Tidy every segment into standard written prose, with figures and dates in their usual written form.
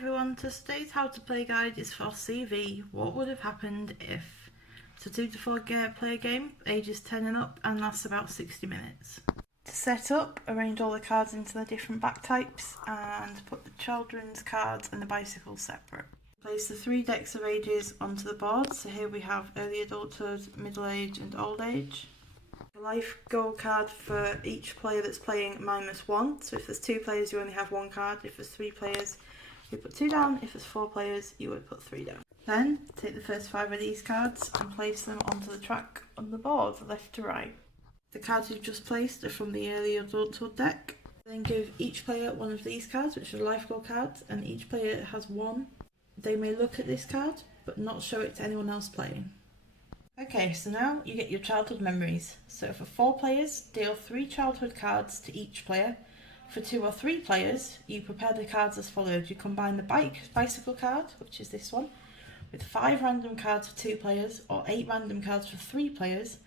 everyone, so today's how to play guide is for CV. What would have happened if? It's a 2 to 4 player game, ages 10 and up, and lasts about 60 minutes. To set up, arrange all the cards into the different back types and put the children's cards and the bicycles separate. Place the 3 decks of ages onto the board, so here we have early adulthood, middle age and old age. The life goal card for each player that's playing -1, so if there's 2 players you only have 1 card, if there's 3 players you put 2 down, if there's 4 players you would put 3 down. Then take the first 5 of these cards and place them onto the track on the board, left to right. The cards you've just placed are from the early adulthood deck. Then give each player one of these cards, which are life goal cards, and each player has one. They may look at this card but not show it to anyone else playing. Okay, so now you get your childhood memories. So for 4 players, deal 3 childhood cards to each player. For 2 or 3 players, you prepare the cards as follows. You combine the bicycle card, which is this one, with 5 random cards for 2 players or 8 random cards for 3 players.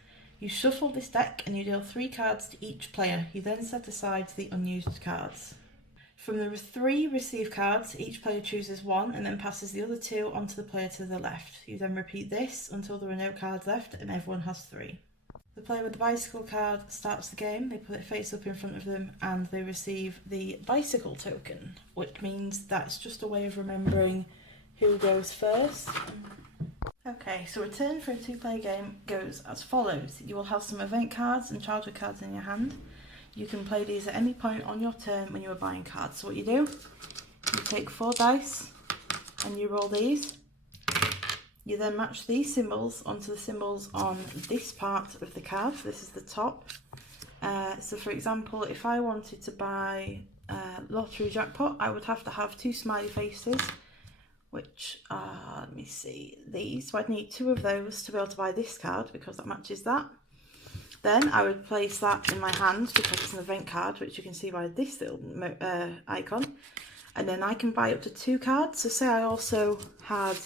You shuffle this deck and you deal 3 cards to each player. You then set aside the unused cards. From the 3 received cards, each player chooses 1 and then passes the other 2 onto the player to the left. You then repeat this until there are no cards left and everyone has 3. The player with the bicycle card starts the game. They put it face up in front of them and they receive the bicycle token, which means that's just a way of remembering who goes first. Okay, so a turn for a 2-player game goes as follows. You will have some event cards and childhood cards in your hand. You can play these at any point on your turn when you are buying cards. So what you do, you take 4 dice and you roll these. You then match these symbols onto the symbols on this part of the card. This is the top. So for example, if I wanted to buy lottery jackpot, I would have to have 2 smiley faces, which are, let me see, these. So I'd need 2 of those to be able to buy this card because that matches that. Then I would place that in my hand because it's an event card, which you can see by this little icon. And then I can buy up to 2 cards. So say I also had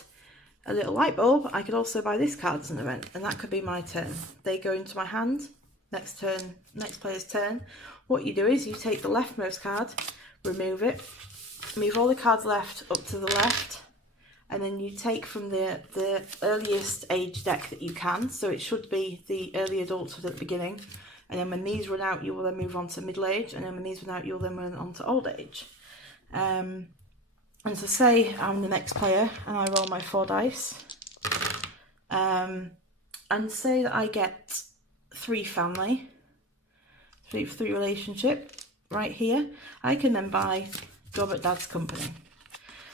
a little light bulb, I could also buy this card as an event, and that could be my turn. They go into my hand, next player's turn. What you do is you take the leftmost card, remove it, move all the cards left up to the left, and then you take from the earliest age deck that you can, so it should be the early adulthood at the beginning, and then when these run out you will then move on to middle age, and then when these run out you'll then run on to old age. And so say I'm the next player and I roll my 4 dice, and say that I get 3 family, 3 relationship right here, I can then buy job at dad's company.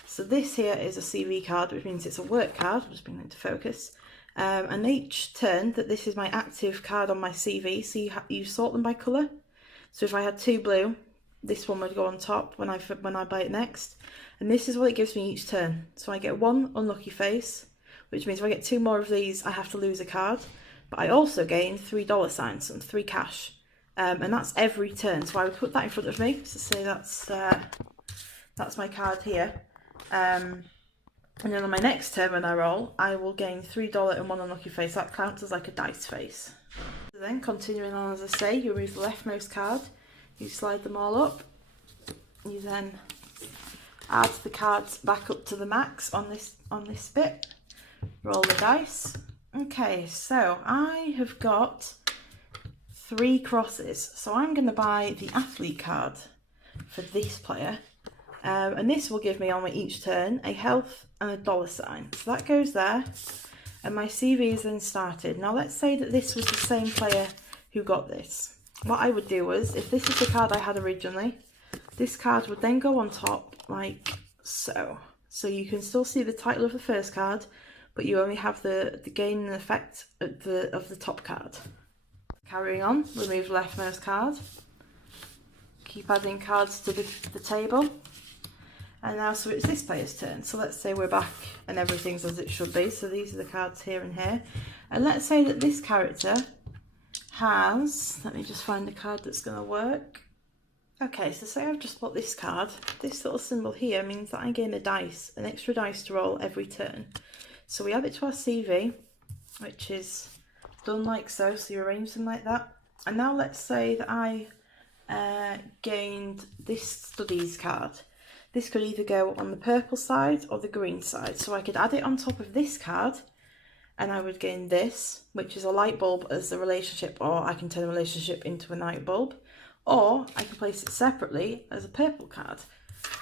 So this here is a CV card, which means it's a work card. I'll just bring it into focus. And each turn that this is my active card on my CV, so you sort them by colour. So if I had 2 blue, this one would go on top when I buy it next. And this is what it gives me each turn. So I get 1 unlucky face, which means if I get 2 more of these, I have to lose a card. But I also gain $3 and 3 cash. And that's every turn. So I would put that in front of me. So say that's my card here. And then on my next turn when I roll, I will gain $3 and 1 unlucky face. That counts as like a dice face. So then continuing on, as I say, you remove the leftmost card, you slide them all up, you then add the cards back up to the max on this bit, roll the dice. Okay, so I have got 3 crosses, so I'm going to buy the athlete card for this player. And this will give me on each turn a health and a $sign. So that goes there, and my CV is then started. Now let's say that this was the same player who got this. What I would do was, if this is the card I had originally, this card would then go on top like so. So you can still see the title of the first card, but you only have the gain and effect of the top card. Carrying on, remove leftmost card. Keep adding cards to the table. And now, so it's this player's turn. So let's say we're back and everything's as it should be. So these are the cards here and here. And let's say that this character has, let me just find the card that's going to work. Okay, so say I've just bought this card. This little symbol here means that I gain a dice, an extra dice to roll every turn. So we add it to our CV, which is done like so. So you arrange them like that. And now let's say that I gained this studies card. This could either go on the purple side or the green side. So I could add it on top of this card and I would gain this, which is a light bulb as the relationship, or I can turn a relationship into a night bulb, or I can place it separately as a purple card.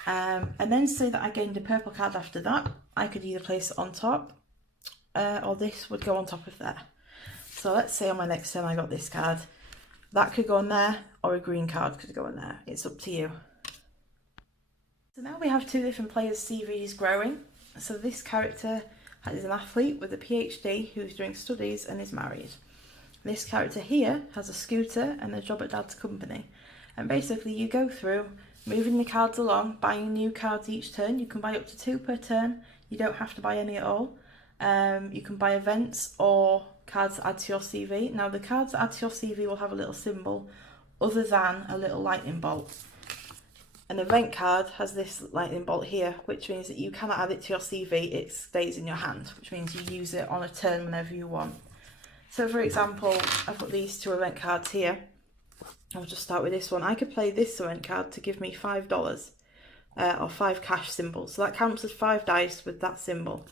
And then say that I gained a purple card after that, I could either place it on top or this would go on top of there. So let's say on my next turn I got this card. That could go on there, or a green card could go on there. It's up to you. So now we have two different players' CVs growing. So this character is an athlete with a PhD who's doing studies and is married. This character here has a scooter and a job at Dad's company. And basically you go through moving the cards along, buying new cards each turn. You can buy up to 2 per turn. You don't have to buy any at all. You can buy events or cards that add to your CV. Now the cards that add to your CV will have a little symbol other than a little lightning bolt. An event card has this lightning bolt here, which means that you cannot add it to your CV, it stays in your hand, which means you use it on a turn whenever you want. So for example, I've got these 2 event cards here. I'll just start with this one. I could play this event card to give me $5 or 5 cash symbols. So that counts as 5 dice with that symbol.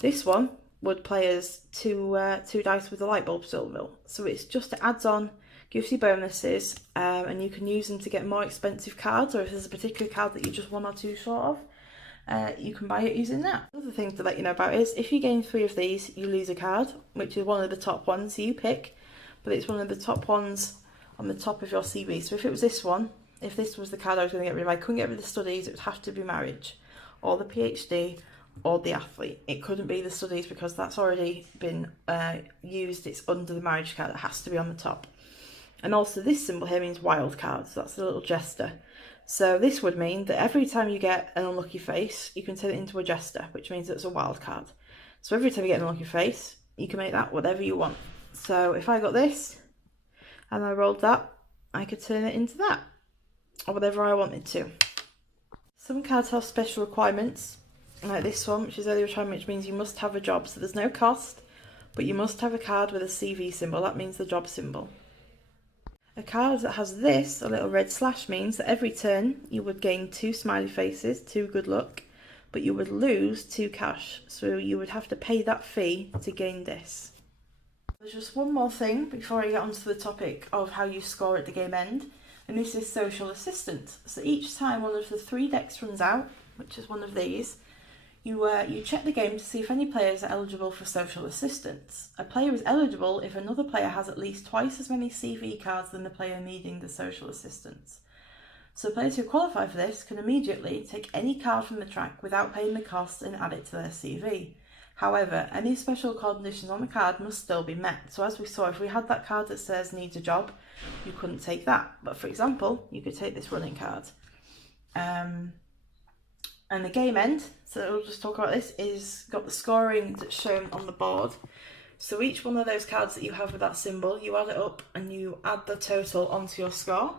This one would play as 2 dice with the light bulb symbol. So it's just, it adds on, gives you bonuses, and you can use them to get more expensive cards, or if there's a particular card that you're just 1 or 2 short of, you can buy it using that. Another thing to let you know about is if you gain 3 of these, you lose a card, which is one of the top ones you pick, but it's one of the top ones on the top of your CV. So if it was this one, if this was the card I was going to get rid of, I couldn't get rid of the studies, it would have to be marriage, or the PhD, or the athlete. It couldn't be the studies because that's already been used, it's under the marriage card, it has to be on the top. And also this symbol here means wild card, so that's the little jester. So this would mean that every time you get an unlucky face, you can turn it into a jester, which means it's a wild card. So every time you get an unlucky face, you can make that whatever you want. So if I got this, and I rolled that, I could turn it into that, or whatever I wanted to. Some cards have special requirements, like this one, which is early retirement, which means you must have a job. So there's no cost, but you must have a card with a CV symbol, that means the job symbol. A card that has this, a little red slash, means that every turn you would gain 2 smiley faces, 2 good luck, but you would lose 2 cash. So you would have to pay that fee to gain this. There's just one more thing before I get onto the topic of how you score at the game end, and this is social assistant. So each time one of the 3 decks runs out, which is one of these, you check the game to see if any players are eligible for social assistance. A player is eligible if another player has at least twice as many CV cards than the player needing the social assistance. So players who qualify for this can immediately take any card from the track without paying the cost and add it to their CV. However, any special conditions on the card must still be met. So as we saw, if we had that card that says needs a job, you couldn't take that. But for example, you could take this running card. And the game end, so we'll just talk about this, is got the scoring that's shown on the board. So each one of those cards that you have with that symbol, you add it up and you add the total onto your score.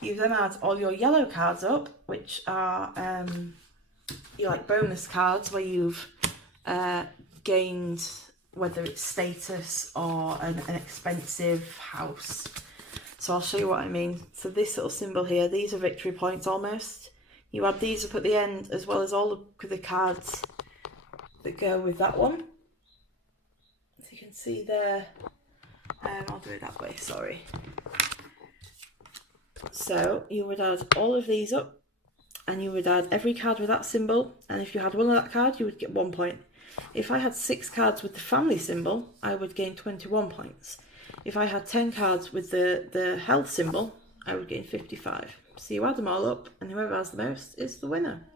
You then add all your yellow cards up, which are like bonus cards where you've gained, whether it's status or an expensive house. So I'll show you what I mean. So this little symbol here, these are victory points almost. You add these up at the end, as well as all the cards that go with that one. As you can see there, I'll do it that way, sorry. So you would add all of these up, and you would add every card with that symbol, and if you had one of that card, you would get 1 point. If I had 6 cards with the family symbol, I would gain 21 points. If I had 10 cards with the health symbol, I would gain 55. So you add them all up, and whoever has the most is the winner.